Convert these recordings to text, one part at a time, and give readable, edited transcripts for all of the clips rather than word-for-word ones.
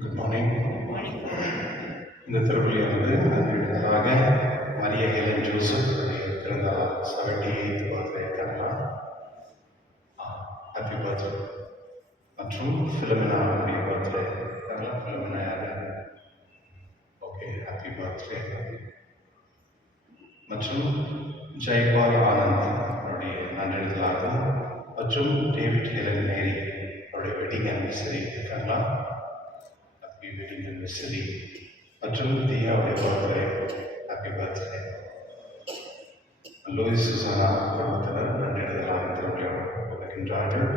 Good morning. இந்த திருப்பலியானது அடுத்ததாக Maria Helen Joseph பிறந்த 78th பர்த்டே கனலா ஹாப்பி பர்த்டே. மற்றும் ஃபிலமினா பர்த்டே கனலா. ஃபிலமினா யாரு? Okay, happy birthday. மற்றும் ஜெய்பால் ஆனந்த் அவருடைய நன்றெழுதலாகும். மற்றும் டேவிட் ஹெலன் மேரி அவருடைய வெட்டிங் அனிவர்சரி கனலா. Happy wedding anniversary. மற்றும் தியாவுடைய birthday, happy birthday. Louis Susanna குடும்பத்தினர் நன்றிடுதலாக திருவிழா வருகின்றார்கள்.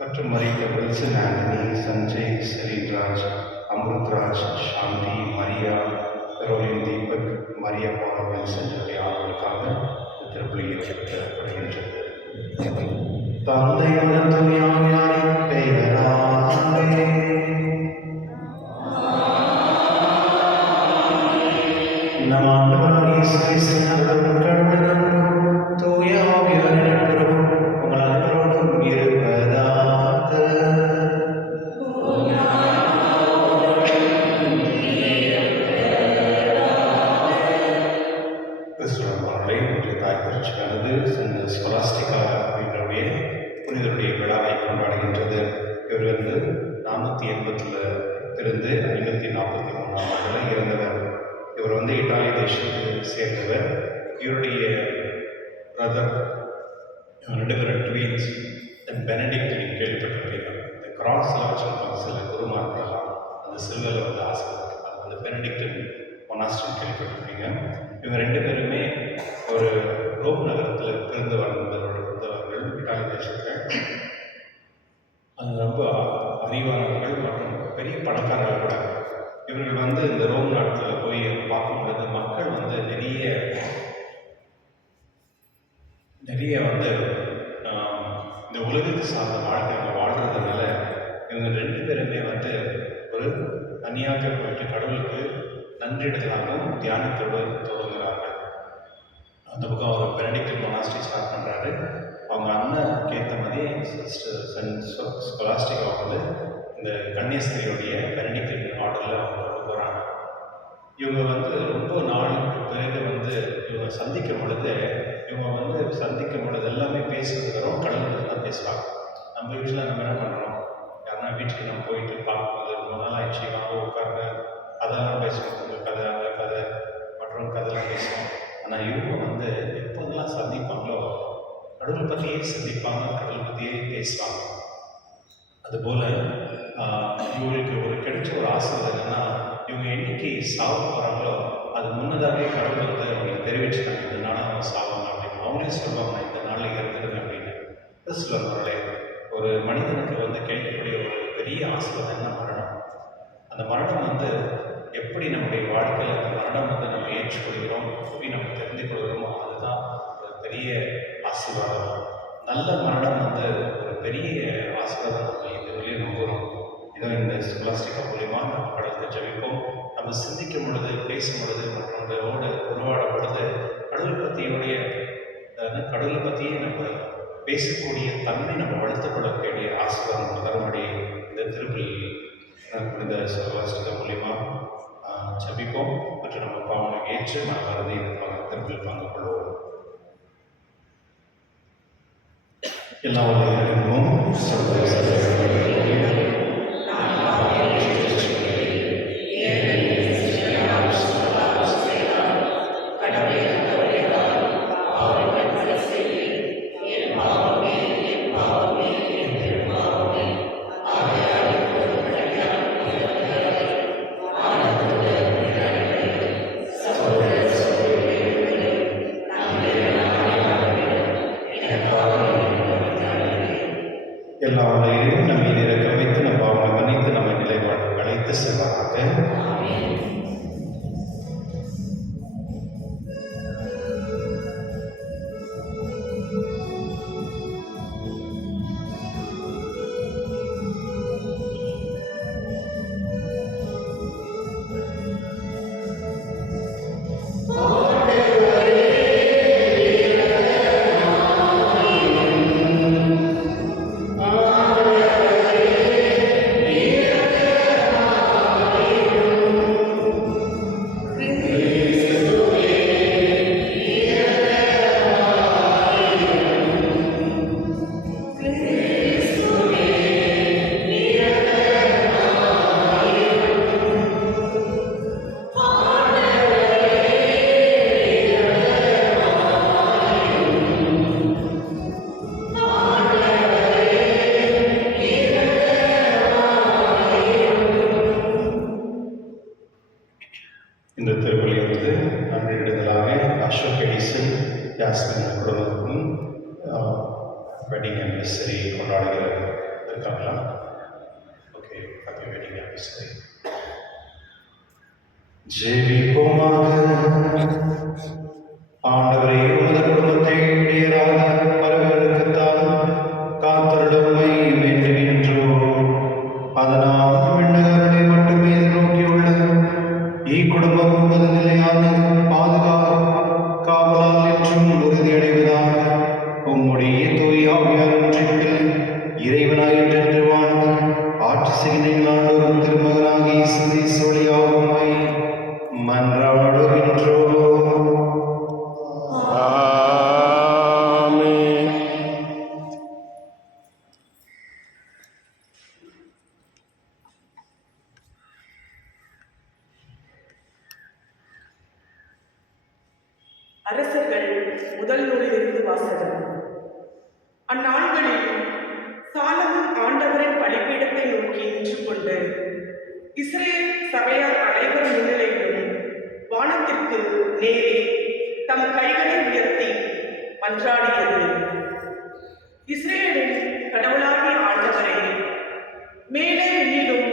மற்றும் Maria Wilson, Antony, Sanjay, Selinraj, Amrutraj, Shanti, Maria, Caroline, Deepak, Maria Paul Wilson ஆகியோருக்காக திருப்பலியில் ஏற்படுகின்றது. தந்தை முதல் தூயாவின் பெயராலே நம் ஆண்டவராகிய இயேசு கிறிஸ்துவின் கருணையும் தூய ஆவியாரின் நட்புறவும் உங்கள் அனைவரோடும் இருப்பதாக. கிறிஸ்துவ இன்றைய தாய் திருச்சியானது சென்ட் ஸ்கொலாஸ்டிகா அப்படின்றவுடைய புனிதருடைய விழாவை கொண்டாடுகின்றது. இவர் 480 பிறந்து 543 ஆண்டுகளில் இறந்தவர். இவர் இத்தாலி தேசத்தை சேர்ந்தவர். இவருடைய பிரதர், ரெண்டு பேரும் ட்வீன்ஸ். பெனடிக்ட் கேள்விப்பட்டிருப்பீங்க. இந்த கிராஸில் வச்சுருப்பாங்க சில குருமார்களெல்லாம், அந்த சில்வரில் ஆசிரியர், அது பெனடிக்டின் மொனாஸ்ட்ரி கேள்விப்பட்டிருப்பீங்க. இவங்க ரெண்டு பேருமே ஒரு ரோம் நகரத்தில் பிறந்து வந்தவர்கள் இத்தாலி தேசத்தில். அது ரொம்ப அறிவானவர்கள் மற்றும் பெரிய பணக்காரர்கள் கூட. இவர்கள் இந்த ரோம் நாட்டில் போய் பார்க்கும் பொழுது மக்கள் நிறைய இந்த உலகத்தை சார்ந்த வாழ்க்கை வாழ்கிறதுனால இவங்க ரெண்டு பேருமே ஒரு தனியாக போயிட்டு கடவுளுக்கு நன்றிடுதலாகவும் தியானத்தோடு தொடங்குகிறார்கள். அந்த பக்கம் அவர் பெனடிக்ட் மொனாஸ்ட்ரி ஸ்டார்ட் பண்ணுறாரு. அவங்க அண்ணனுக்கு ஏற்ற மாதிரி சென்ட் ஸ்கொலாஸ்டிகா இந்த கன்னியாஸ்திரியுடைய பெனடிக்ட் ஆர்டரில் அவங்க கொண்டு போகிறாங்க. இவங்க ரொம்ப நாளுக்கு பிறகு இவங்க சந்திக்கும் பொழுது எல்லாமே பேசுறது வரும் கடவுள் தான் பேசுவாங்க. நம்ம வீட்டில் நம்ம என்ன பண்ணுறோம், யாருன்னா வீட்டுக்கு நம்ம போயிட்டு பார்க்கும்போது ரொம்ப நாள் ஆயிடுச்சு, வாங்க உட்காருங்க, அதெல்லாம் பேசுவோம். உங்கள் கதை, அந்த கதை, மற்றொரு கதைலாம் பேசுவோம். ஆனால் இவங்க எப்போதெல்லாம் சந்திப்பாங்களோ கடவுள் பற்றியே சந்திப்பாங்க, கடவுள் பற்றியே பேசுவாங்க. அதுபோல் இவங்களுக்கு கிடைச்ச ஒரு ஆசீர்வாதம் என்னென்னா, இவங்க என்னைக்கு சாவ போகிறாங்களோ அது முன்னதாகவே கடவுள் அவங்களுக்கு தெரிவிச்சுட்டாங்க, இந்த நாள் அவங்க சாவாங்க அப்படின்னு. அவங்களே சொல்லுவாங்க, இந்த நாளில் இறந்துடுங்க அப்படின்னு. கிறிஸ்துவர்களே, ஒரு மனிதனுக்கு கிடைக்கக்கூடிய ஒரு பெரிய ஆசீர்வாதம் என்ன? மரணம். அந்த மரணம் எப்படி நம்முடைய வாழ்க்கையில் அந்த மரணம் நம்ம ஏற்றுக்கொள்கிறோம், எப்படி நம்ம தெரிந்து கொள்கிறோமோ அதுதான் ஒரு பெரிய ஆசீர்வாதம். நல்ல மரணம் ஒரு பெரிய ஆசீர்வாதம் நம்ம இந்த வழியை நம்புகிறோம். இதோ இந்த ஸ்கொலாஸ்டிகா மூலியமாக நம்ம கடவுளுக்கு ஜெபிப்போம். நம்ம சிந்திக்கும் பொழுது, பேசும் பொழுது, மற்றவங்களோடு உருவாடும் பொழுது கடவுளை பற்றியே நம்ம பேசக்கூடிய தன்மை நம்ம வளர்த்துக் கொள்ளக்கூடிய ஆசீர்வாதம் தரும்படி இந்த திருப்பலி இந்த ஸ்கொலாஸ்டிகா மூலியமாக ஜெபிப்போம். மற்றும் நம்ம பாவனை ஏற்று நம்ம வருதை திருப்பலி பங்கு கொள்வோம். எல்லா வகையிலும் பேசுகிறேன். ஜெபிப்போமாக. ஆண்டவரே, உமது குடும்பத்தை நேராக வரவேற்கத்தால் காத்தருளுமை வேண்டுகின்றோம். அதனால் விண்ணகர்களை மட்டுமே நோக்கியுள்ள இக்குடும்பம் உமது நிலையான காவலால் என்றும் உறுதியடைவதாக உம்முடைய தூய ஆவியார் ஒன்றிப்பில் இறைவனாய் என்று வாழ்ந்து ஆட்சி செய்கின்ற திருமகனாக இயேசு கிறிஸ்து வழியாக உம்மை மன்றாடுகின்றோம். அரசர்கள் முதல் நூலிலிருந்து வாசகம். அந்நாள்களில் சாலமோன் ஆண்டவரின் பலிபீடத்தை நோக்கி நின்று கொண்டு இஸ்ரேல் சபையார் அனைவர் முன்னிலையிலும் வானத்திற்கு நேரே தம் கைகளை உயர்த்தி மன்றாடியது. இஸ்ரேலின் கடவுளாகிய ஆண்டவரே, மேலே விண்ணிலும்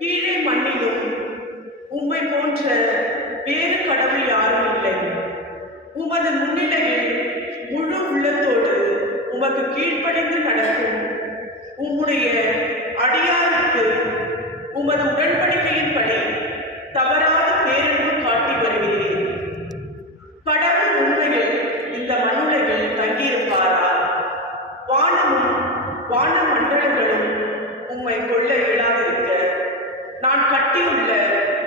கீழே மண்ணிலும் உம்மை போன்ற வேறு கடவுள் யாரும் இல்லை. உமது முன்னிலையில் முழு உள்ளத்தோடு உமக்கு கீழ்ப்படிந்து நடக்கும் உம்முடைய அடியாருக்கு உமது உடன்படிக்கையின்படி தவறாத பேரன்பு காட்டி வருகிறேன். கடவுள் உண்மையில் இந்த மண்ணுலகில் தங்கியிருப்பாரா? வானமும் வான மண்டலங்களும் உம்மை கொள்ள இயலாதிருக்க நான் கட்டியுள்ள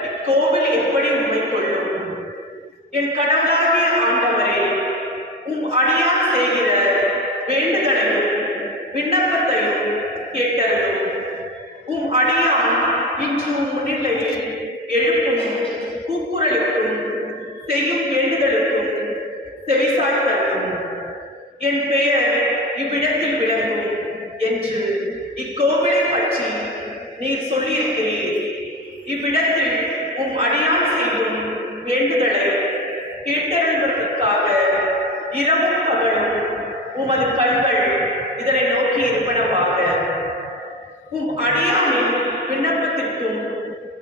இக்கோவில் எப்படி உம்மை கொள்ளும்? என் கடவுளாகிய ஆண்டவரே, அடியான் செய்கிற வேண்டுதலையும் விண்ணப்பத்தையும் கேட்டருளும். அடியான் இன்று முன்னிலையில் எழுப்பும் கூக்குரலுக்கும் செய்யும் வேண்டுதலுக்கும் செவிசாய்த்தருளும். என் பெயர் இவ்விடத்தில் விளங்கும் என்று இக்கோவிலை பற்றி நீர் சொல்லியிருக்கிறீர். இவ்விடத்தில் அடியான் செய்யும் வேண்டுதலை கேட்டறிவதற்காக இரவும் பகலும் உமது கண்கள் இதனை நோக்கி இருப்பனவாக. அடியானின் விண்ணப்பத்திற்கும்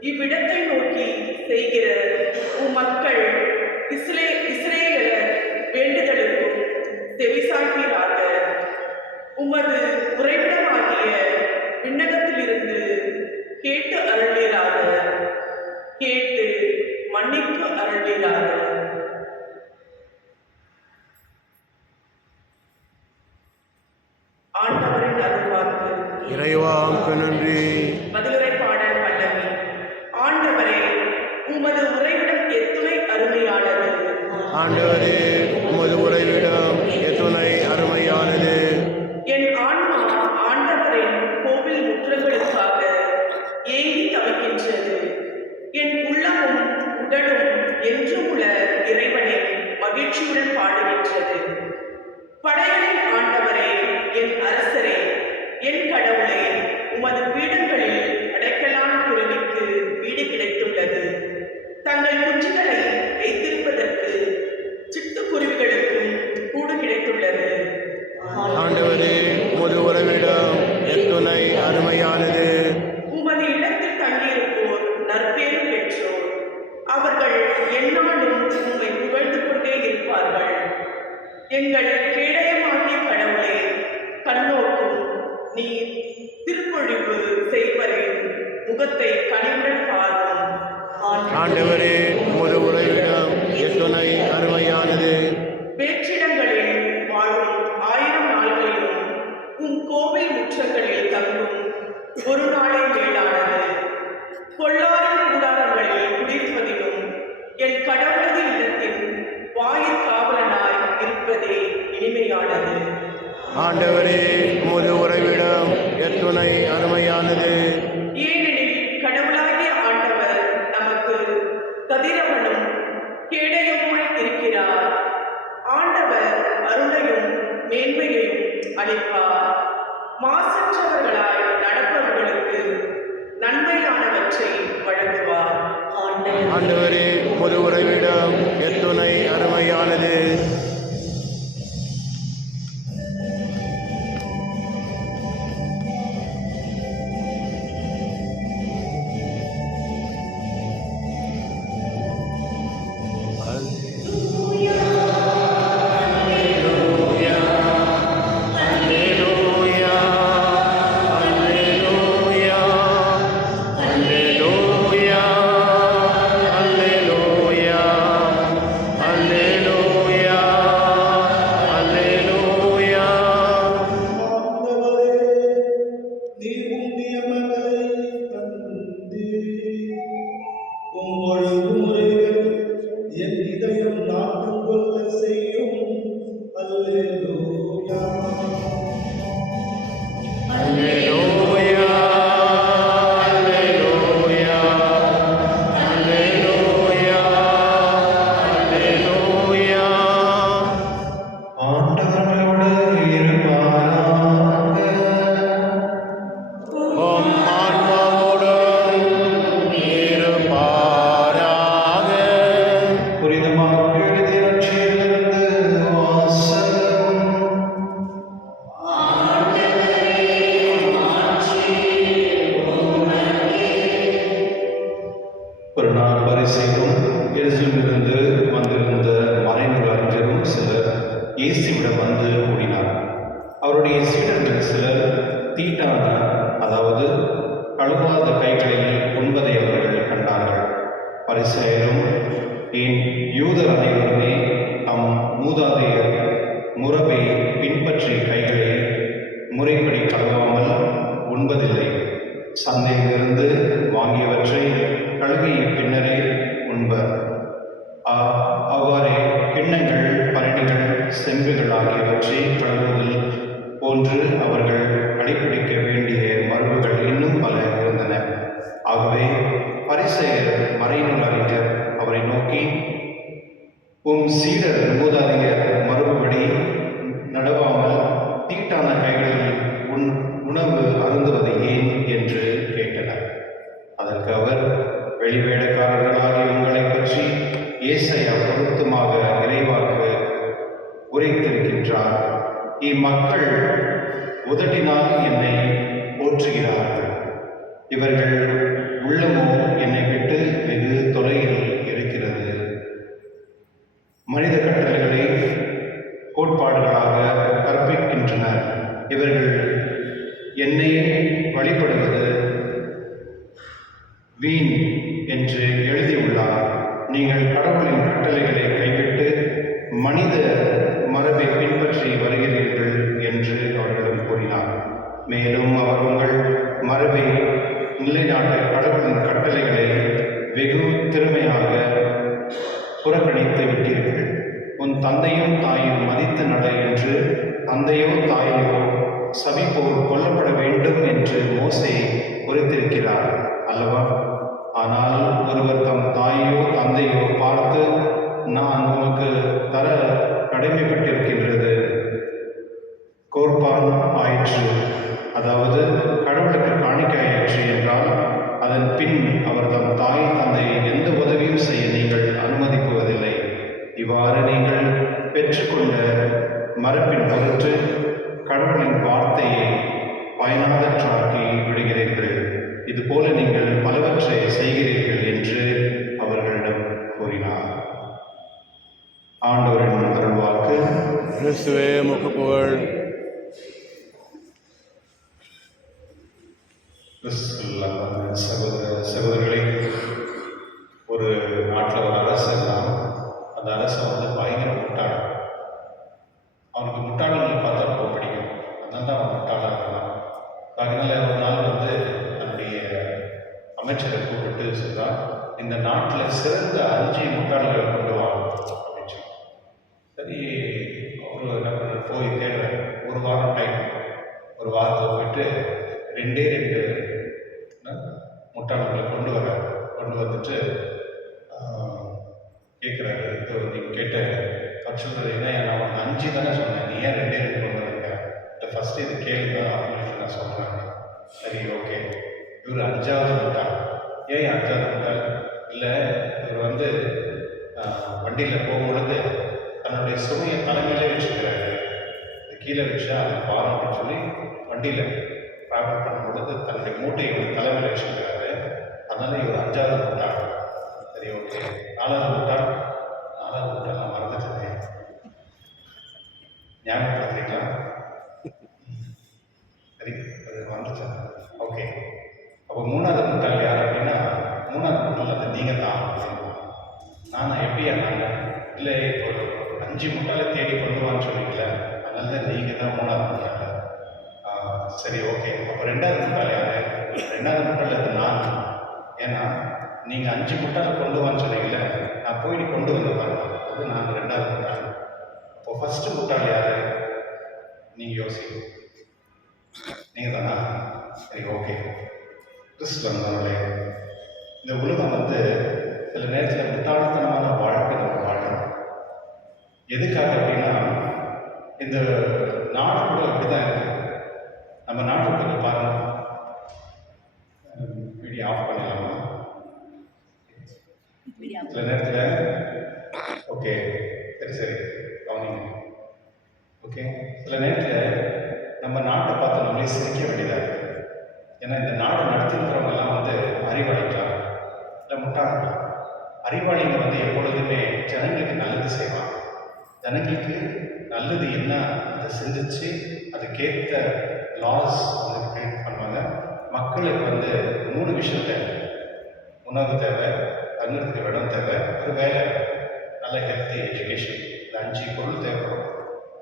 இவ்விடத்தை நோக்கி செய்கிற மக்கள் இஸ்ரேலர் வேண்டுதலுக்கும் செவிசாய்ப்பீராக. உமது உறைவிடமாகிய விண்ணகத்திலிருந்து கேட்டு அருள்வீராக. கேட்டு மன்னிப்பு அருள்வீராக. ஆண்டவரின் அருள்வாக்கு. இறைவாக்கு நன்றி. மதுரை பாடல் பல்லவி. ஆண்டவரே, உமது உறைவிடம் எத்துணை அருமையானது. ஆண்டவரே, உமது உறைவிடம் எத்துணை அருமையானது. என் ஆன்மா ஆண்டவரின் கோவில் முற்றங்களுக்காக ஏங்கி தவிக்கின்றது. என் உள்ளமும் உடலும் என்றும் உள்ள இறைவனை மகிழ்ச்சியுடன் பாடுகின்றது. படைகளின் ஆண்டவரே, என் அரசரே, என் கடவுளே, உமது பீடங்களில் அடைக்கலான குருவிக்கு வீடு கிடைத்துள்ளது. தங்கள் குஞ்சுகளை வைத்திருப்பதற்கு சிட்டுக்குருவிகளுக்கும் கூடு கிடைத்துள்ளது. ஆண்டவரே, உமது உறைவிடம் எத்துணை அருமையானது. உமது இல்லத்தில் தங்கியிருப்போர் நற்பேறு பெற்றோர். அவர்கள் எந்நாளும் உம்மை புகழ்ந்து கொண்டே இருப்பார்கள். எங்கள் கேடயமாகிய கடவுளே, கண்ணோக்கும் நீர் திருப்பொழிவு செய்வரின் முகத்தை கனிவுடன் பாரும். ஆண்டவரே, உமது உறைவிடம் எத்துணை அருமையானது. வேற்றிடங்களில் வாழும் 1000 நாள்களிலும் கோவில் முற்றங்களில் தங்கும் ஒரு நாளே மேலானது. பொல்லாரின் கூடாரங்களில் குடியிருப்பதிலும் என் கடவுளது இல்லத்தின் வாயிற் காவலனாய் இருப்பதே இனிமையானது. ஆண்டவரே, உமது உறைவிடம் எத்துணை அருமையானது. ஏனெனில் கடவுளாகிய ஆண்டவர் நமக்கு கதிரவனும் கேடயமாய் இருக்கிறார். ஆண்டவர் அருளையும் மேன்மையையும் அளிப்பார். மாசற்றவர்களாய் நடப்பவர்களுக்கு நன்மையானவற்றை வழங்குவார். ஆண்டவரே, உமது உறைவிடம் எத்துணை அருமையானது. சந்தையிலிருந்து வாங்கியவற்றை கழுவிய பின்னரே உண்பர். அவ்வாறே கிண்ணங்கள், பரணிகள், செம்புகள் ஆகியவற்றை கழுவுதல் போன்று அவர்கள் கடைபிடிக்க வேண்டிய மரபுகள் இன்னும் பல இருந்தன. ஆகவே பரிசேயர் மறைநூல் அறிஞர் அவரை நோக்கி, உம் சீடர் மூதாதையர் மரபுபடி நடவாமல் தீட்டான கைகளில் உணவு அருந்துவது ஏன் என்று கேட்டனர். அதற்கு அவர், வெளிவேடக்காரர்களாகிய உங்களை பற்றி ஏசாயா பொருத்தமாக இறைவாக்கு உரைத்திருக்கின்றார். இம்மக்கள் உதட்டினால் என்னை போற்றுகிறார்கள், இவர்கள் உள்ளமோ என்னை விட்டு வெகு தொலையில் இருக்கிறது. மனித கட்டளைகளை கோட்பாடுகளாக கற்பிக்கின்றனர். இவர்கள் என்னை வழிபடுவது வீண் என்று எழுதியுள்ளார். நீங்கள் கடவுளின் கட்டளைகளை கைவிட்டு மனித மரபை பின்பற்றி வருகிறீர்கள் என்று அவர்களிடம் கூறினார். மேலும் அவர், உங்கள் மரபை நிலைநாட்ட கடவுளின் கட்டளைகளை வெகு திறமையாக புறக்கணித்து விட்டீர்கள். உன் தந்தையும் தாயும் மதித்து நட என்று தந்தையோ தாயோ சபிப்போர் கொல்லப்பட வேண்டும் என்று மோசே உரைத்திருக்கிறார் அல்லவா? ஆனால் ஒருவர் தம் தாயோ தந்தையோ பார்த்து, நான் உமக்கு தர கடமைப்பட்டிருக்கின்றது கோர்பான் ஆயிற்று, அதாவது கடவுளுக்கு காணிக்கையாயிற்று என்றால், அதன் பின் அவர் தம் தாய் தந்தையை எந்த உதவியும் செய்ய நீங்கள் அனுமதிப்புவதில்லை. இவ்வாறு நீங்கள் பெற்றுக்கொண்ட மரபின் பொருட்டு கடவுளின் வார்த்தையை பயனாதற்றாக்கி விடுகிறீர்கள். இதுபோல நீங்கள் பலவற்றை செய்கிறீர்கள் என்று அவர்களிடம் கூறினார். ஆண்டவரின் அருள்வாக்கு. கிறிஸ்துவே உமக்கு புகழ். சகோதர சகோதரிகளே, ஒரு நாட்டில் ஒரு அரசு இருந்தான். அந்த அரசை பயங்கர முட்டாள். அவனுக்கு முட்டாளர்களை பார்த்தா ரொம்ப பிடிக்கும். அதனால தான் அவன் முட்டாளாக இருந்தான். அதனால ஒரு நாள் தன்னுடைய அமைச்சரை கூப்பிட்டு சொல்றான், இந்த நாட்டில் சிறந்த 5 முட்டாள்களை கொண்டு வாங்க அப்படின்னு. சரி, அவரு என்ன பண்ண போய் தேடுறேன். ஒரு வாரம் டைம். ஒரு வாரத்தில் போயிட்டு 2 முட்டாள்களை கொண்டு வந்துட்டு கேட்குறாரு, நீங்கள் கேட்ட கட்சிகள் என்ன, நான் உனக்கு 5 தானே சொன்னேன், நீ ஏன் 2 கொண்டு வந்திருக்கேன்? இந்த ஃபஸ்ட்டு இது கேளுங்க அப்படின்னு நான் சொல்கிறேன். சரி, ஓகே. இவர் 5வது முட்டாள். ஏன் 5வது முட்டாள்? இல்லை, இவர் வண்டியில் போகும்பொழுது தன்னுடைய சுமையை தலைமையிலே வச்சுக்கிறாரு. கீழே வச்சா அது பாரம் அப்படின்னு சொல்லி வண்டியில் ட்ராவல் பண்ணும் பொழுது தன்னுடைய மூட்டையை தலைமையில் வச்சுக்கிறாரு. அதனால இவர் 5வது முட்டாள். சரி, ஓகே. 4வது முட்டாள் நான் மறந்துட்டேன், ஞாபகப்படுத்துறீங்களா? சரி, அது வந்துச்சேன். ஓகே. அப்போ 3வது முட்டாள் யார் அப்படின்னா, 3வது முட்டாள் நீங்கள் தான். நானா எப்படியா? நாங்கள் இல்லை, ஒரு 5 முட்டாளை தேடி கொண்டு வான்னு சொன்னீங்களே, அதனால தான் நீங்கள் தான் 3வது முட்டாள். சரி, ஓகே. அப்போ 2வது முட்டாள் யார்? 2வது முட்டாள் நான். ஏன்னா நீங்கள் 5 முட்டாளை கொண்டு வான்னு சொன்னீங்களே, நான் போயிட்டு கொண்டு வந்து பாருங்க, அது நான் 2வது முட்டாள். அப்போ ஃபஸ்ட்டு முட்டாள் யார்? நீங்கள் யோசிங்க. நீங்கள் தானா? சரி, ஓகே. கிறிஸ்து வந்தவர்களே, இந்த உலகம் சில நேரத்தில் முட்டாள்தனமான வாழ்க்கை நம்ம வாழ்கிறோம். எதுக்காக அப்படின்னா, இந்த நாடு கூட அப்படி தான் இருக்கு. நம்ம நாடு கொஞ்சம் பாருங்க. வீடியோ ஆஃப் பண்ணலாமா? சில நேரத்தில் ஓகே, சரி கவனிங்க. ஓகே, சில நேரத்தில் நம்ம நாட்டை பார்த்து நம்மளே சிரிக்க வேண்டியதாக இருக்குது. ஏன்னா இந்த நாடு நடத்திருக்கிறவங்கெல்லாம் அறிவாளிக்கலாம், இல்லை முட்டாளர்களா? அறிவாளிங்க எப்பொழுதுமே ஜனங்களுக்கு நல்லது செய்வாங்க. ஜனங்களுக்கு நல்லது என்ன அதை சிந்திச்சு அதுக்கேற்ற லாஸ் கிரியேட் பண்ணுவாங்க. மக்களுக்கு 3 விஷயம் தேவை. உணவு தேவை, தங்குறதுக்கு இடம் தேவை, ஒரு வேலை, நல்ல ஹெல்த்தி எஜுகேஷன். இந்த 5 பொருள் தேவைப்படும்.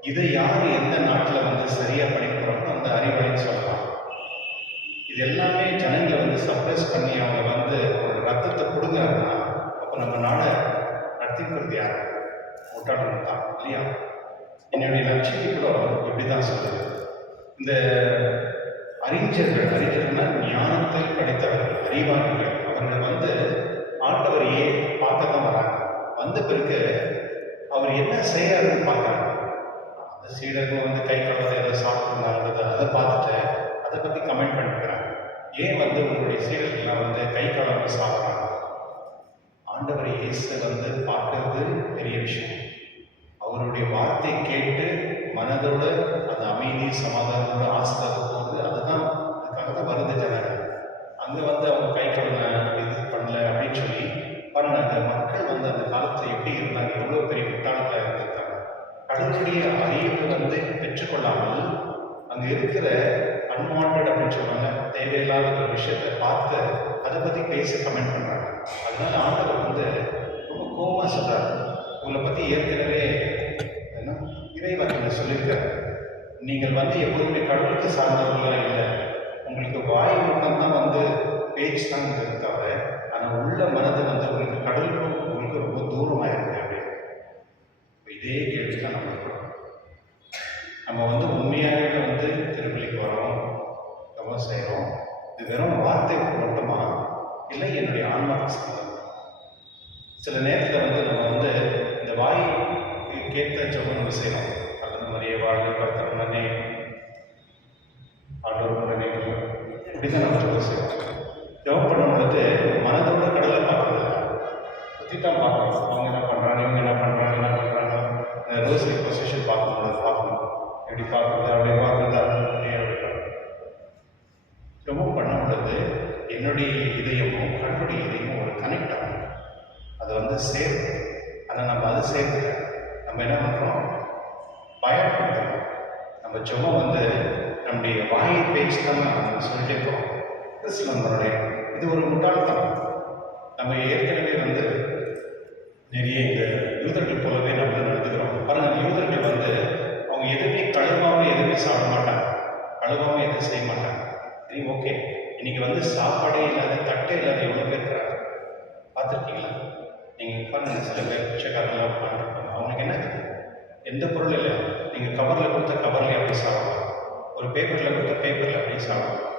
இதை யார் எந்த நாட்டில் சரியாக பண்ணிக்கிறோமோ அந்த அறிவாளின்னு சொல்லலாம். இது எல்லாமே ஜனங்களை வந்து சப்ரஸ் பண்ணி அவங்க வந்து அவங்களோட ரத்தத்தை கொடுங்கிறாங்கன்னா அப்போ நம்ம நாடை நடத்திக்கிறது யார்? முட்டாளன் தான் இல்லையா? என்னுடைய நற்செய்தி கூட இப்படி தான் சொல்லுது. இந்த அறிஞர்கள்னா ஞானத்தை படித்தவர்கள், அறிவாளிகள், அவர்கள் வந்து ஆண்டவரையே பார்க்க தான் வராங்க. வந்த பிறகு அவர் என்ன செய்யறாருன்னு பார்க்குறாங்க. அந்த சீடர்கள் வந்து கை கழுவாத ஏதோ சாப்பிட்டுருந்தாங்க, அதை பார்த்துட்டு அதை பற்றி கமெண்ட் பண்ணிக்கிறாங்க. ஏன் வந்து உங்களுடைய சீடர்கள்லாம் வந்து கை கழுவாம சாப்பிட்றாங்க? ஆண்டவர் இயேசு வந்து பார்க்கறது பெரிய விஷயம். அவருடைய வார்த்தை கேட்டு மனதோட அந்த அமைதி சமாதானத்தோட ஆசீர்வாதம் போகுது. அதுதான் அதுக்காக தான் வருது ஜனங்கள். அங்கே வந்து அவங்க கை கழுவ இது பண்ணல அப்படின்னு சொல்லி பாருங்க, அந்த மக்கள் வந்து அந்த காலத்தில் எப்படி இருந்தாங்க, எவ்வளோ பெரிய முட்டாளர்களாக இருந்திருக்காங்க. கடவுளுடைய அறிவு வந்து பெற்றுக்கொள்ளாமல் அங்கே இருக்கிற அன்வான்ட் அப்படின்னு சொல்லுவாங்க, தேவையில்லாத ஒரு விஷயத்தை பார்த்து அதை பற்றி பேசி கமெண்ட் பண்ணுறாங்க. அதனால ஆண்டவர் வந்து ரொம்ப கோபமாக சொல்கிறார். உங்களை பற்றி ஏற்கனவே என்ன இறைவன் சொல்லியிருக்காரு, நீங்கள் வந்து எப்போதுமே கடவுளுக்கு சார்ந்தவர்களாக இல்லை, உங்களுக்கு வாய் மட்டும் தான் வந்து பேச்சு தான் இருந்தது தவிர, ஆனால் உள்ள மனது வந்து உங்களுக்கு கடவுளுக்கும் உங்களுக்கு ரொம்ப தூரமாக இருக்கு அப்படின்னு. இதே கேள்வி தான் நம்ம இருக்கிறோம். நம்ம வந்து உண்மையாகவே வந்து திருப்பலிக்கு வரோம், கவனம் செய்கிறோம், இது வெறும் வார்த்தை மட்டுமா இல்லை என்னுடைய ஆன்மாவுக்கு சம்பந்தம்? சில நேரத்தில் வந்து நம்ம வந்து இந்த வாய் கேட்ட ஜபம் நம்ம செய்யணும். அல்லது நிறைய வாழ்க்கை கருத்தர் மன்னே ஆண்டவர் மன்னே இப்படிதான் நம்ம ஜபம் செய்வோம். ஜபம் பண்ணும் பொழுது மனதோட கடலை பார்க்கறது சுற்றி தான் பார்க்கணும். அவங்க என்ன பண்ணுறாங்க, இவங்க என்ன பண்ணுறாங்க, ரோசரி பொசிஷன் பார்க்கணும். எப்படி பார்க்குறது, அப்படி பார்க்குறது, அப்படியே ஜபம் பண்ணும் பொழுது என்னுடைய இதயமும் கடவுளுடைய இதயமும் ஒரு கனெக்ட் ஆகும். அதை வந்து சேர்த்து, ஆனால் நம்ம அதை சேர்த்து நம்ம என்ன பண்ணுறோம், பயப்படுத்துகிறோம். நம்ம ஜபம் வந்து நம்முடைய வாயை பேச்சு தான் நம்ம சொல்லிட்டே இருக்கோம். கிறிஸ்துவனுடைய இது ஒரு முட்டாள்தனம். நம்ம ஏற்கனவே வந்து நிறைய இந்த யூதர்கள் போலவே நம்ம நடந்துக்கிறோம். பாருங்க, அந்த யூதர்கள் வந்து அவங்க எதுவுமே கழுவாமல் எதுவுமே சாப்பிட மாட்டாங்க, கழுவாமல் எதுவும் செய்ய மாட்டாங்க. சரி, ஓகே, இன்னைக்கு வந்து சாப்பாடே இல்லாத தட்டே இல்லாத எவ்வளோ பேர் இருக்கிறாங்க பார்த்துருக்கீங்களா? நீங்கள் பாருங்க, சில பேர் பிச்சைக்காரெல்லாம் உட்காந்துருப்பாங்க. அவங்களுக்கு என்ன எந்த பொருள் இல்லை, நீங்கள் கவரில் கொடுத்த கவர்லேயே அப்படி சாப்பிடலாம், ஒரு பேப்பரில் கொடுத்த பேப்பரில் அப்படியே சாப்பிடலாம்.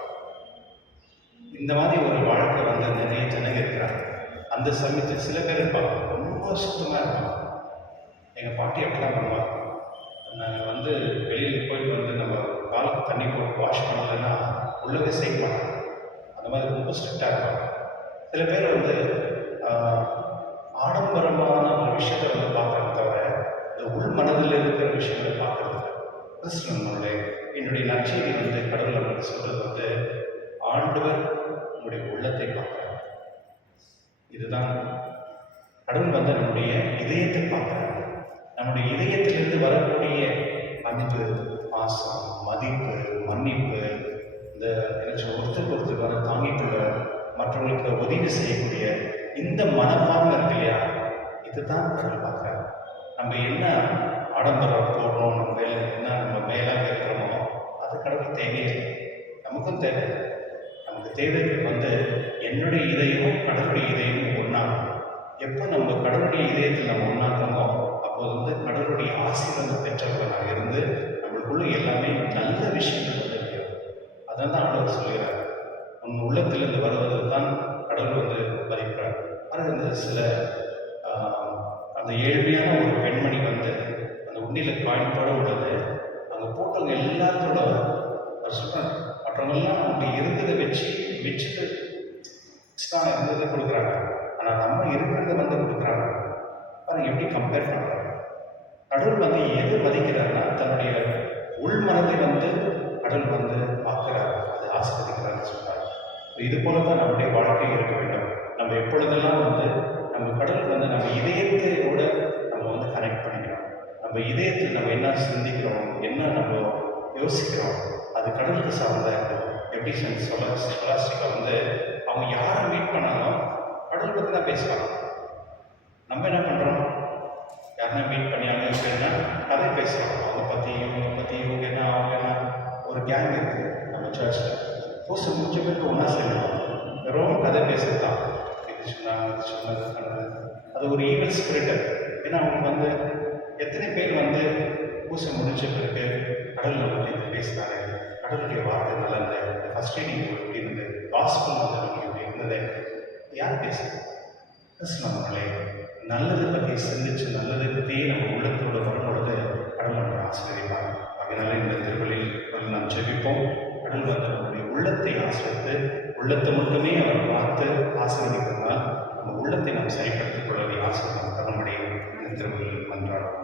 இந்த மாதிரி ஒரு வாழ்க்கை வந்து நிறைய ஜனங்க இருக்கிறாங்க. அந்த சமயத்தில் சில பேர் இருப்பாங்க ரொம்ப சுத்தமாக இருப்பாங்க. எங்கள் பாட்டி அப்படி தான் பண்ணுவாங்க. நாங்கள் வந்து வெளியில் போயிட்டு வந்து நம்ம காலுக்கு தண்ணி போட்டு வாஷ் பண்ணலைன்னா உள்ளவே செய்ய மாட்டாங்க. அந்த மாதிரி ரொம்ப ஸ்ட்ரிக்டாக இருப்பாங்க. சில பேர் வந்து ஆடம்பரமான ஒரு விஷயத்தை வந்து பார்க்குறாங்க தவிர இந்த உள் மனதில் இருக்கிற விஷயங்களை பார்க்குறது. கிறிஸ்துவனுடைய என்னுடைய நற்செய்தி வந்து கடவுள் நமக்கு சொல்கிறது வந்து ஆண்டவர் நம்முடைய உள்ளத்தை பார்க்குறாங்க. இதுதான் கடவுள் வந்து நம்முடைய இதயத்தை பார்க்குறாங்க. நம்முடைய இதயத்திலிருந்து வரக்கூடிய அன்பு, பாசம், மதிப்பு, மன்னிப்பு, இந்த ஒருத்தருக்கான தாங்கிக்குள்ள மற்றவங்களுக்கு உதவி செய்யக்கூடிய இந்த மனப்பான்மை இருக்கு இல்லையா, இதுதான் கடவுள் பார்க்குறாங்க. நம்ம என்ன ஆடம்பரம் போடுறோம், நம்ம என்ன நம்ம மேலாக இருக்கிறோமோ அது கடவுள் தேவையில்லை, நமக்கும் தேவை. நமக்கு தேவைக்கு வந்து என்னுடைய இதயமும் கடவுளுடைய இதயமும் ஒன்றாகும். எப்போ நம்ம கடவுளுடைய இதயத்தில் நம்ம ஒன்றாக்குறோமோ அப்போது வந்து கடவுளுடைய ஆசீர்வாதம் பெற்றவர்களாக இருந்து நம்மளுக்குள்ள எல்லாமே நல்ல விஷயங்கள் வந்து இருக்கிறது. அதான் தான் ஆண்டவர் சொல்கிறார், உன் உள்ளத்திலிருந்து வருவது தான் கடவுள் வந்து மதிக்கிறார். ஆனால் இந்த சில அந்த ஏழ்மையான ஒரு பெண்மணி வந்து அந்த உண்டியில் காயின்போட உள்ளது, அங்கே போட்டவங்க எல்லாத்தோட மற்றவங்கெல்லாம் அவங்க இருந்ததை வச்சு மிச்சத்தை எக்ஸ்ட்ரா இருந்ததை கொடுக்குறாங்க. ஆனால் நம்ம இருக்கிறத வந்து கொடுக்குறாங்க. பாருங்க எப்படி கம்பேர் பண்ணுறாங்க. கடவுள் வந்து எது மதிக்கிறாருன்னா தன்னுடைய உள் மனதை வந்து கடவுள் வந்து பார்க்கிறார், அதை ஆஸ்வதிக்கிறார்னு சொல்றாரு. இது போல தான் நம்முடைய வாழ்க்கை இருக்க வேண்டும். நம்ம எப்பொழுதெல்லாம் வந்து நம்ம கடவுள் வந்து நம்ம இதயத்தோட நம்ம வந்து கனெக்ட் பண்ணிக்கிறோம். நம்ம இதயத்தில் நம்ம என்ன சிந்திக்கிறோம், என்ன நம்ம யோசிக்கிறோம், அது கடவுளுக்கு சார்ந்த எப்படி சொலாஸ்டிக்கா வந்து அவங்க யாரை மீட் பண்ணாலும் கடவுள் பற்றி தான் பேசுவாங்க. நம்ம என்ன பண்ணுறோம், யாருன்னா மீட் பண்ணி அங்கே அப்படின்னா கதை பேசுகிறோம், அவங்க பற்றி இவங்க பற்றி, இவங்க என்ன அவங்க என்ன. ஒரு கேங் இருக்குது நம்ம சர்ச்சில், பூசை முடிச்ச பிறகு ஒன்றா சேர்ந்துடும். வெறும் கதை பேசுறதுதான், இது சொன்னாங்க அது சொன்னது பண்ணது, அது ஒரு ஈவல் ஸ்பிரிட்டு. ஏன்னா அவங்க வந்து எத்தனை பேர் வந்து பூசை முடிச்ச பிறகு கடவுள் நம்மகிட்ட இது பேசுகிறாரு, கடவுளுடைய வார்த்தை நல்லா இருந்தது, ஃபர்ஸ்ட் ரீடிங் எப்படி இருந்தது, காஸ்பல் வந்து நம்மளுக்கு எப்படி இருந்தது, யார் பேசுறது? கிறிஸ்தவர்களே, நல்லதை பற்றி சிந்திச்சு நல்லதை பற்றியே நம்ம உள்ளத்தோடு வரும்பொழுது கடவுள் நம்மளை ஆசீர்வதிப்பார். அதனால இந்த திருவள்ளில் வந்து நாம் ஜெபிப்போம். கடவுள் வந்து நம்முடைய உள்ளத்தை ஆசிரித்து, உள்ளத்தை மட்டுமே அவர் பார்த்து ஆசீர்வதிக்கிறதுனால் நம்ம உள்ளத்தை நாம் சரிப்படுத்திக் கொள்ளவே ஆசீர்வாதம் தரும்படி இந்த திருவள்ளில் மன்றாடுவோம்.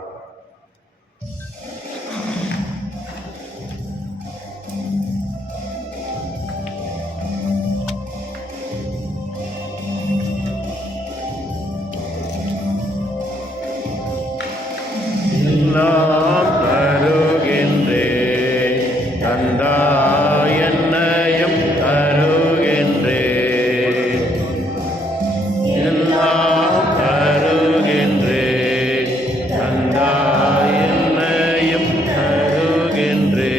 எல்லாம் தருகின்றேன் தந்தாய் என்னையும் தருகின்றேன், எல்லாம் தருகின்றேன் தந்தாய் என்னையும் தருகின்றேன்.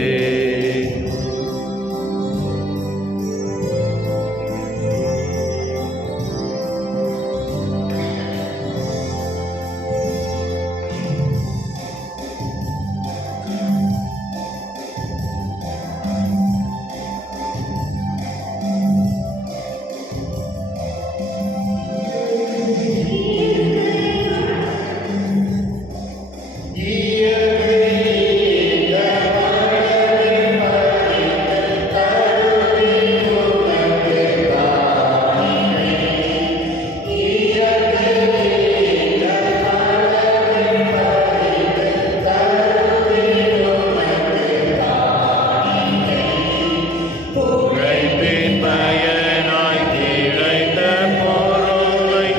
உழைப்பின் பயனாய் கிடைத்த பொருளை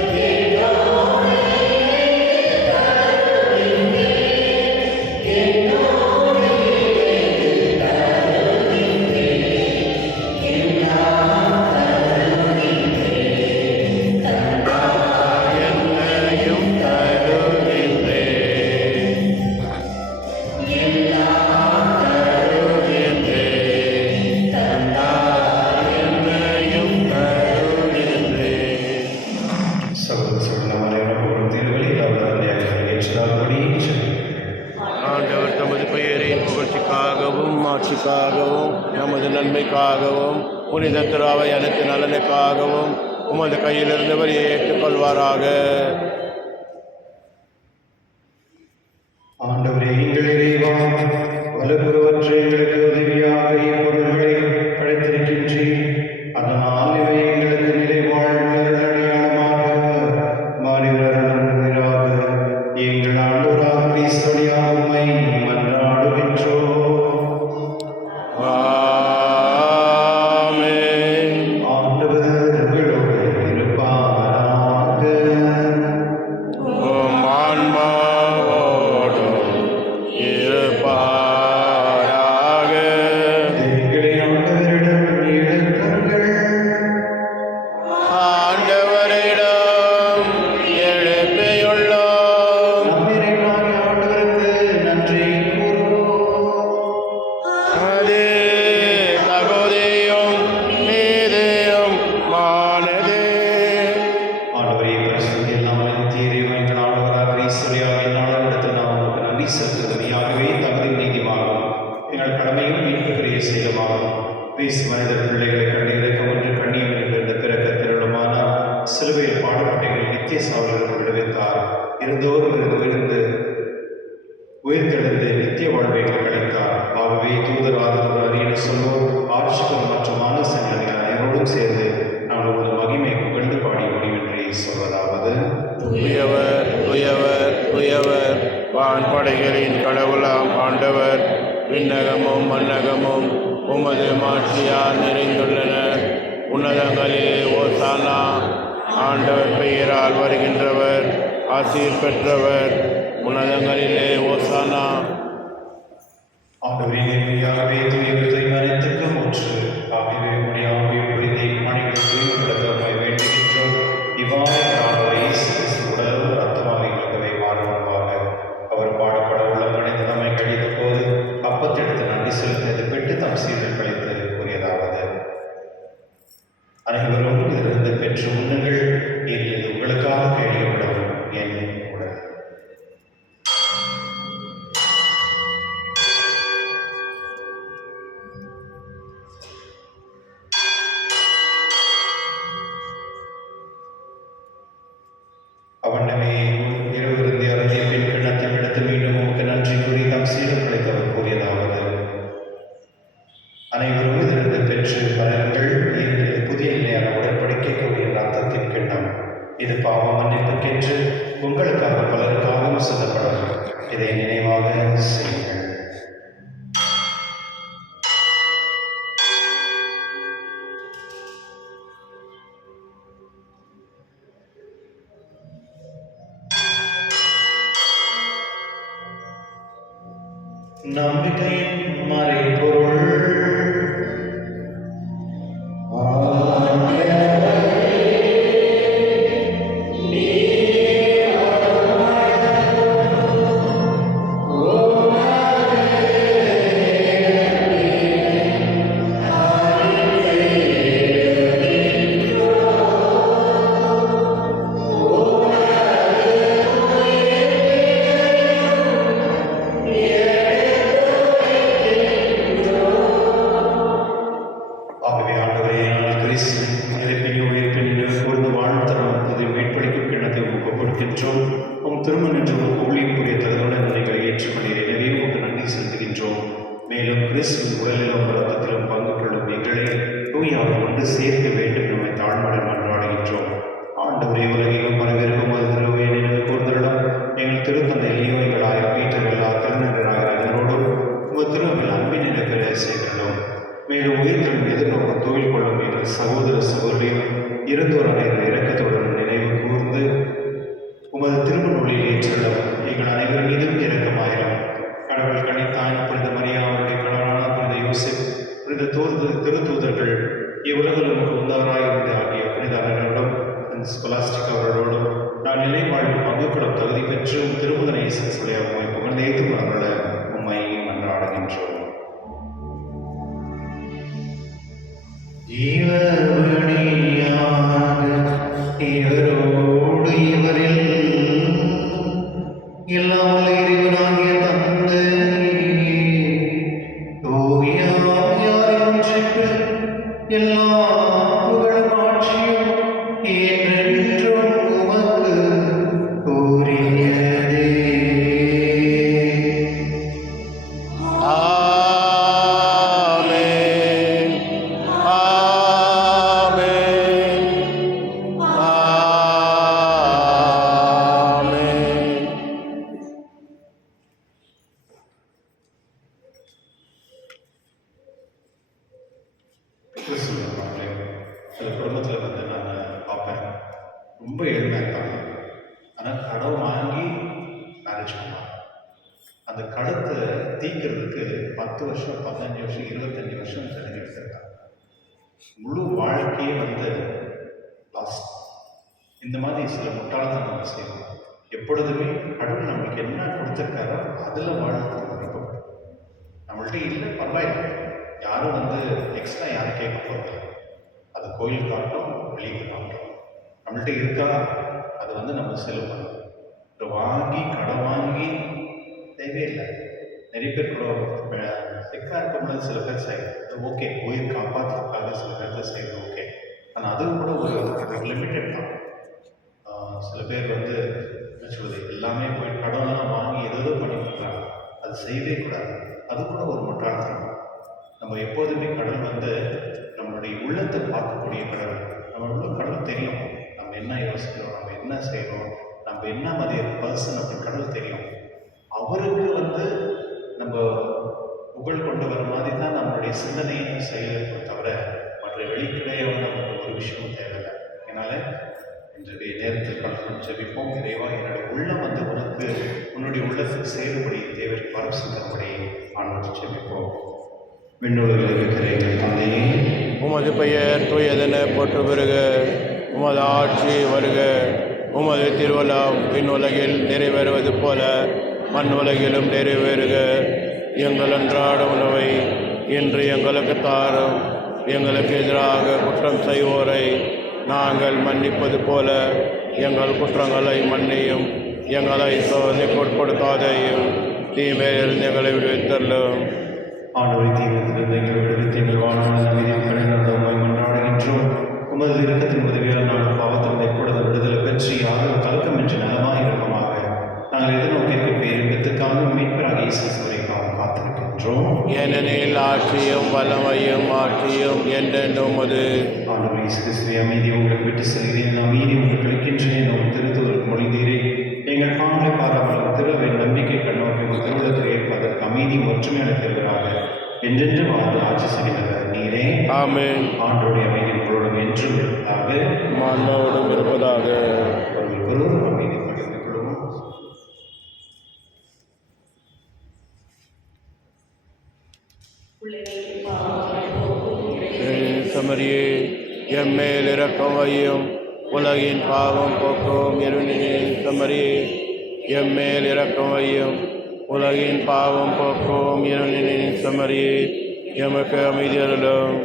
என்னையும் தருகின்றேன், எல்லாம் தருகின்றேன் தந்தாய் என்னையும் தருகின்றேன். சகோதர சகோதரர்களே, ஒரு திருவள்ளில் அவர் தந்தையாக ஏற்றதாகும்படி ஆண்டவர் தமது பெயரின் புகழ்ச்சிக்காகவும் ஆட்சிக்காகவும் நமது நன்மைக்காகவும் புனித திராவை அனைத்து நலனுக்காகவும் உமது கையிலிருந்தவர் ஏற்றுக்கொள்வாராக. ஆண்டவரே, எங்கள் இறைவா, வலுப்புறவற்றை எங்களுக்கு உதவியாக பொருள்களை படைத்திருக்கின்றீர். அதனால் இவை எங்களுக்கு நிறைவாழ்வு அடையாளமாக மாறிவரலாக. எங்கள் ஆண்டவராக கிறிஸ்துவினால் உம்மை மன்றாடுகின்றோம். ஆமென். ஆண்டவர் உங்களோடு இருப்பாராக. உம் ஆன்மாவோடும் இருப்பாராக. எங்களை ஆண்டவரிடம் எடுத்துங்கள். ஆண்டவரிடம் எழுப்பியுள்ளோம். நம் இறைவனாகிய ஆண்டவருக்கு நன்றி கூறுவோம். அது தகுதியும் நீதியும் மானதே. ஆண்டவரே, பரிசுத்த எல்லாம் நித்திய இறைவன் எங்கள் ஆண்டவராக கிறிஸ்துவியாக எந்நாளிடத்தில் நாம் உமக்கு நன்றி செலுத்துவதையாகவே தகுதி நீதிமாகும் எங்கள் கடமையும் மீட்புக்குரிய செயலுமாகும். கிறிஸ்து மனிதர் பிள்ளைகளை கண்டு இறக்கம் ஒன்று கண்ணியம் என்கின்ற பிறக்க திரளுமான சிலுவையில் பாடுபட்ட எங்கள் நித்திய சாவல்களுக்கு விடுவித்தார். இருந்தோறும் இருந்து உயிர்த்தெழுந்து நித்திய வாழ்வை எங்களுக்கு அளித்தார். ஆகவே தூதராதவர் அறியன சொல்வோர் ஆட்சிகள் மற்றும் ஆலோசனைகள் அனைவரோடும் சேர்ந்து நாங்கள் ஒரு மகிமை புகழ்ந்து பாடி முடிவின்றி சொல்வதாவது: உயவர் உயவர் உயவர் வான்படைகளின் கடவுளாம் ஆண்டவர், விண்ணகமும் மண்ணகமும் உமது மாட்சியால் நிறைந்துள்ளன. உன்னதங்களிலே ஓசானா. ஆண்டவர் பெயரால் வருகின்றவர் ஆசீர் பெற்றவர். உன்னதங்களிலே ஓசானா. ஆகவே நேர்மையாகவே தூயவற்றை அனைத்துக்கும் ஒன்று. ஆகவே உடைய ஆவியை பொழிந்தை மணிகளை தூய்மைப்படுத்த வேண்டுகின்றோம். இவ்வாறு ஆண்டவர் இயேசு கிறிஸ்து உடலும் ரத்தமாக எங்களுக்கு மாறுவாங்க. அவர் பாடப்பட உள்ள மனித நம்மை கழித்த போது அப்பத்தெடுத்து நன்றி செலுத்தியது பெற்று தம் சீர்கள் கழித்து கூறியதாவது: அனைவரும் இதிலிருந்து பெற்று உண்ணுங்கள். இது உங்களுக்காக கேட்கப்படும் என் உடல். அவனமே இரவிருந்தி அருந்திய பின் கிண்ணத்தில் எடுத்து மீண்டும் உமக்கு நன்றி கூறி தம் சீடர்களுக்கு அவர் கூறியதாவது: அனைவரும் இதிலிருந்து பெற்று பலன்கள். இது புதிய நிலையான உடன்படிக்கைக்கு உரிய ரத்தத்தின் கிண்ணம். இது பாவ மன்னிப்புக்கென்று உங்களுக்காக பலருக்காகவும் சிந்தப்படும். இதை நினைவாக செய்யுங்கள். நம்பிக்கையின் மறைபொருள். மேலும் கிறிஸ்துவின் உடலிலும் ரத்தத்திலும் பங்கு கொள்ளும் எங்களை தூயாவை ஒன்று சேர்க்க வேண்டும் நம்மை தாழ்மையுடன் மன்றாடுகின்றோம். ஆண்டவரே, உலகிலும் பரவிருக்கும் அது திருவையை நினைவு கூர்ந்தருடன் எங்கள் திருத்தந்தை லியோ, எங்கள் ஆயர் பீட்டர், எல்லா திருநங்கராக இதனோடும் உங்கள் திருவில் அன்பின் நினைப்பெற செய்கிறோம். மேலும் உயிர்களும் எதிர்நோக்கம் தொழில் கொள்ளும் எங்கள் சகோதர சகோதரியும் இருந்தோர் அனைவரும் இரக்கத்துடன் நினைவு கூர்ந்து உமது திருமணொழியில் ஏற்றுள்ளோம். எங்கள் அனைவரும் மீதும் இரக்கமாயிரம். கடவுள் கணித்தாய் புனித மரியா, அவருடைய கணவரான புனித யோசேப், புனித திருத்தூதர்கள், இவ்வுலகில் நமக்கு உந்தவராயிருந்த ஆகிய புனித அண்ணனோடும் ஸ்கொலாஸ்டிக் அவர்களோடும் நான் நிலை வாழ்வில் பங்குக்களும் தகுதி பெற்று திருமுதனை இயேசுடைய உண்மை புகழ்ந்தேத்து மனங்கள உண்மை மன்றாடுகின்றோம். இவரோடு இவரில் எல்லாம் இறைவனாகிய தந்தை தூயாவியாரின்றி எல்லா புகழும் ஆட்சியும் என்றென்றும் உமக்கு உரியதே. ஆமென். ஆமென். ஆமென். சில குடும்பத்தில் வந்து நான் பார்ப்பேன், ரொம்ப ஏழ்மையாக இருக்காங்க. ஆனால் கடன் வாங்கி மேரேஜ் பண்ணுவாங்க. அந்த கடத்தை தீர்க்கிறதுக்கு 10 வருஷம், 15 வருஷம், 25 வருஷம் செலவழிச்சிருக்காங்க. முழு வாழ்க்கையே வந்து லாஸ்ட். இந்த மாதிரி சில முட்டாள்தான் நம்ம செய்வோம். எப்பொழுதுமே கடவுள் நம்மளுக்கு என்ன கொடுத்துருக்காரோ அதில் வாழ்க்கை விருப்பப்படும். நம்மள்ட்ட இல்லை பரவாயில்லை, யாரும் வந்து எக்ஸ்ட்ரா யாரும் கேட்க போகிறது. அது கோயில் காட்டும், வெளியே காட்டும். நம்மள்ட்ட இருக்கா அது வந்து நம்ம செலவு பண்ணணும். இப்போ வாங்கி கடன் வாங்கி தேவையில்லை. நிறைய பேர் கூட செக்காக இருக்கும்போது சில பேர் செய்யணும், ஓகே, உயிர் காப்பாற்றுறதுக்காக சில பேர்த்த செய்யணும், ஓகே. ஆனால் அதுவும் கூட ஒரு லிமிட்டட் தான். சில பேர் வந்து என்ன சொல்வது, எல்லாமே போய் கடன்லாம் வாங்கி ஏதோ பண்ணிக்கிறாங்க. அது செய்யவே கூடாது. அது கூட ஒரு முட்டாள்தனம். நம்ம எப்போதுமே கடவுள் வந்து நம்மளுடைய உள்ளத்தை பார்க்கக்கூடிய கடவுள். நம்மளுடைய கடவுள் தெரியும், நம்ம என்ன யோசிக்கிறோம், நம்ம என்ன செய்கிறோம், நம்ம என்ன மாதிரி பர்சன் அப்படின்னு கடவுள் தெரியும். அவருக்கு வந்து நம்ம புகழ் கொண்டு வர மாதிரி தான் நம்மளுடைய சிந்தனையும் செயலுக்கும் தவிர மற்ற வெளிக்கிடையாக நமக்கு ஒரு விஷயமும் தேவையில்லை. அதனால் இன்றைய நேரத்தில் கடவுள் ஜெபிப்போம். இறைவா, என்னுடைய உள்ளம் வந்து உனக்கு உன்னுடைய உள்ளத்துக்கு சேரும்படி தேவை பரவசிக்கும்படி ஆண்டவரை ஜெபிப்போம். விண்ணுலகில் இருக்கிற எங்கள் தந்தையே, உமது பெயர் தூயதென போற்று பெறுக. உமது ஆட்சி வருக. உமது திருவிழாம் விண்ணுலகில் நிறைவேறுவது போல மண் உலகிலும் நிறைவேறுக. எங்கள் அன்றாட உணவை இன்று எங்களுக்கு தாரும். எங்களுக்கு எதிராக குற்றம் செய்வோரை நாங்கள் மன்னிப்பது போல எங்கள் குற்றங்களை மன்னியும். எங்களை சோதனைக்கு உட்படுத்தாதையும் தீமையிலிருந்து எங்களை விடுவித்தள்ளும். ஆண்டவரை தீவிரத்திலிருந்து எங்களை விடுவித்து எங்கள் வாழ்நாள் அமைதியும் கடைநடமாய் கொண்டாடுகின்றோம். உமது இரக்கத்தின் உதவியால் நாங்கள் பாவத்தில் எப்பொழுது விடுதலை பெற்று யாரும் கலக்கமின்றி நலமாய் இருப்போமாக. நாங்கள் எதிர்நோக்கிற்கு பேரின்பத்துக்காக மீட்பராக இயேசு கிறிஸ்துவுக்காக காத்திருக்கின்றோம். ஏனெனில் ஆட்சியும் வல்லமையும் ஆட்சியும் என்றென்றும் உமது. ஆண்டவரே இயேசு கிறிஸ்துவே, அமைதி உங்களுக்கு விட்டு செல்கிறேன், அமைதி உங்களுக்கு அளிக்கின்றேன். உங்கள் திருத்துவதற்கு மொழிந்தீரே, எங்கள் பாவங்களை பாராமலும் திருவை நம்பிக்கை கண்ணோக்கி உங்கள் திருவிழத்தை ஏற்பதற்கு அமைதியும் ஒற்றுமையான திருவராக என்றென்று வாழ்ந்து ஆட்சி செய்கின்றவர் நீரே. ஆமென். ஆண்டோடைய அமைதி உங்களோடும் என்றும் இருப்பதாக. மன்னோடும் இருப்பதாக. குரு அமைதி பகிர்ந்து கொள்வோம். சமரியே, எம்மேல் இரக்கம் வையும். உலகின் பாவம் போக்கும் இருநின் சமரியே, எம்மேல் இரக்கம் வையும். உலகின் பாவம் போக்கும் இருநின் சமரியே, எமக்கு அமைதி அருளும்.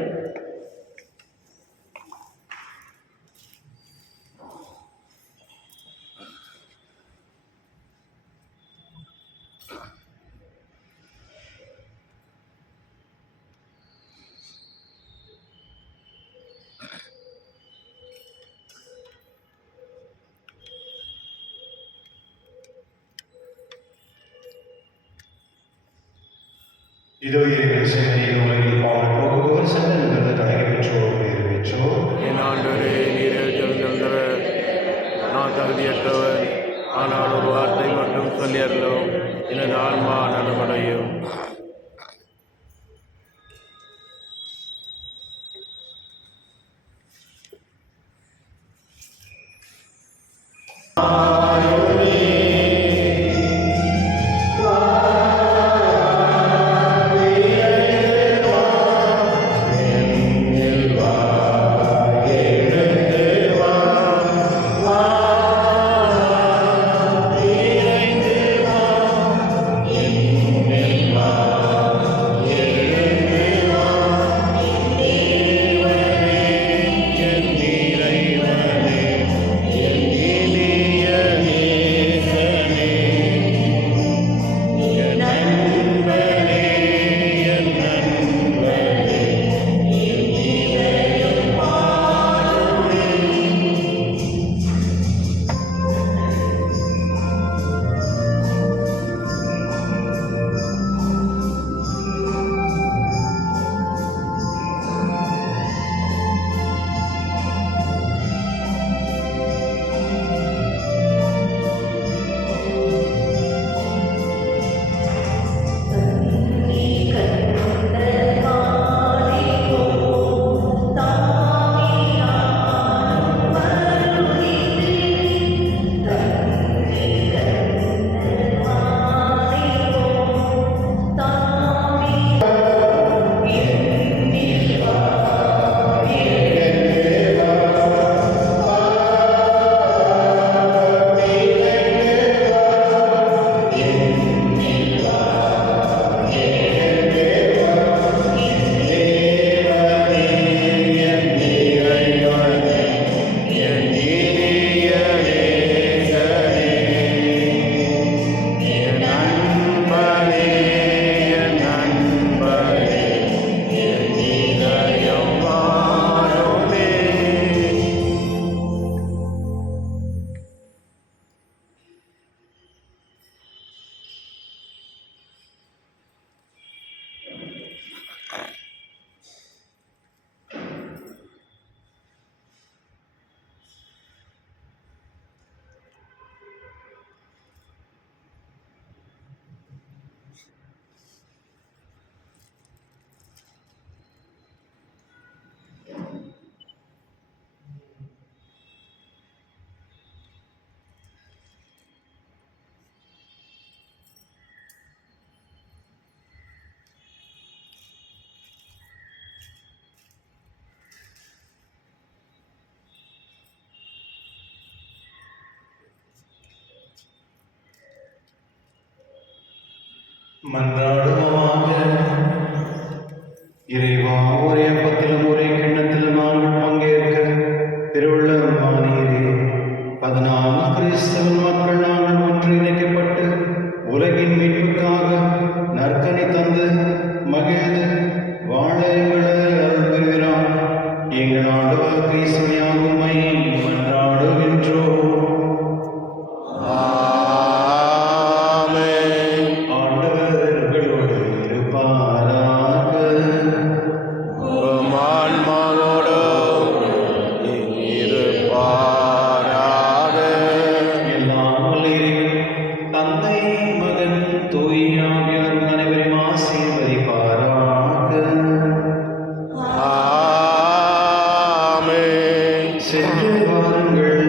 இதோ இறைவன் சென்னையில் உலகில் பாவம் போக்குவோர் சென்னையிலிருந்து தடை பெற்றோர் பேர் பெற்றோர். என் ஆண்டவரே, நீரே சொல்கின்றவர் நான் தகுதியற்றவர். ஆனால் ஒரு வார்த்தை மட்டும் சொல்லியறலும் எனது ஆன்மா நலமடையும். மன்றாடுவோமாக. இறைவா, ஒரே அப்பத்திலும் ஒரே கிண்ணத்திலும் நாங்கள் பங்கேற்க திருவுள்ளமானீரே. 14 கிறிஸ்தவ மக்கள் நாங்கள் ஒன்றிணைக்கப்பட்டு உலகின் மீட்புக்காக நற்கனி தந்து மகிழ்ந்து வாழ எங்களை அருள் புரிகிறார். எங்கள் ஆண்டவர் கிறிஸ்துவின் உம்மை மன்றாடுகின்றோம். ஆமென். ஆண்டவர் உங்களோடு இருப்பாராக. உம் ஆன்மாவோடும் இருப்பாராக. எல்லாம் வல்ல இறைவன், தந்தை, மகன், தூய ஆவியார் அனைவரையும் ஆசீர்வதிப்பாராக. ஆமென். சென்று வாருங்கள்,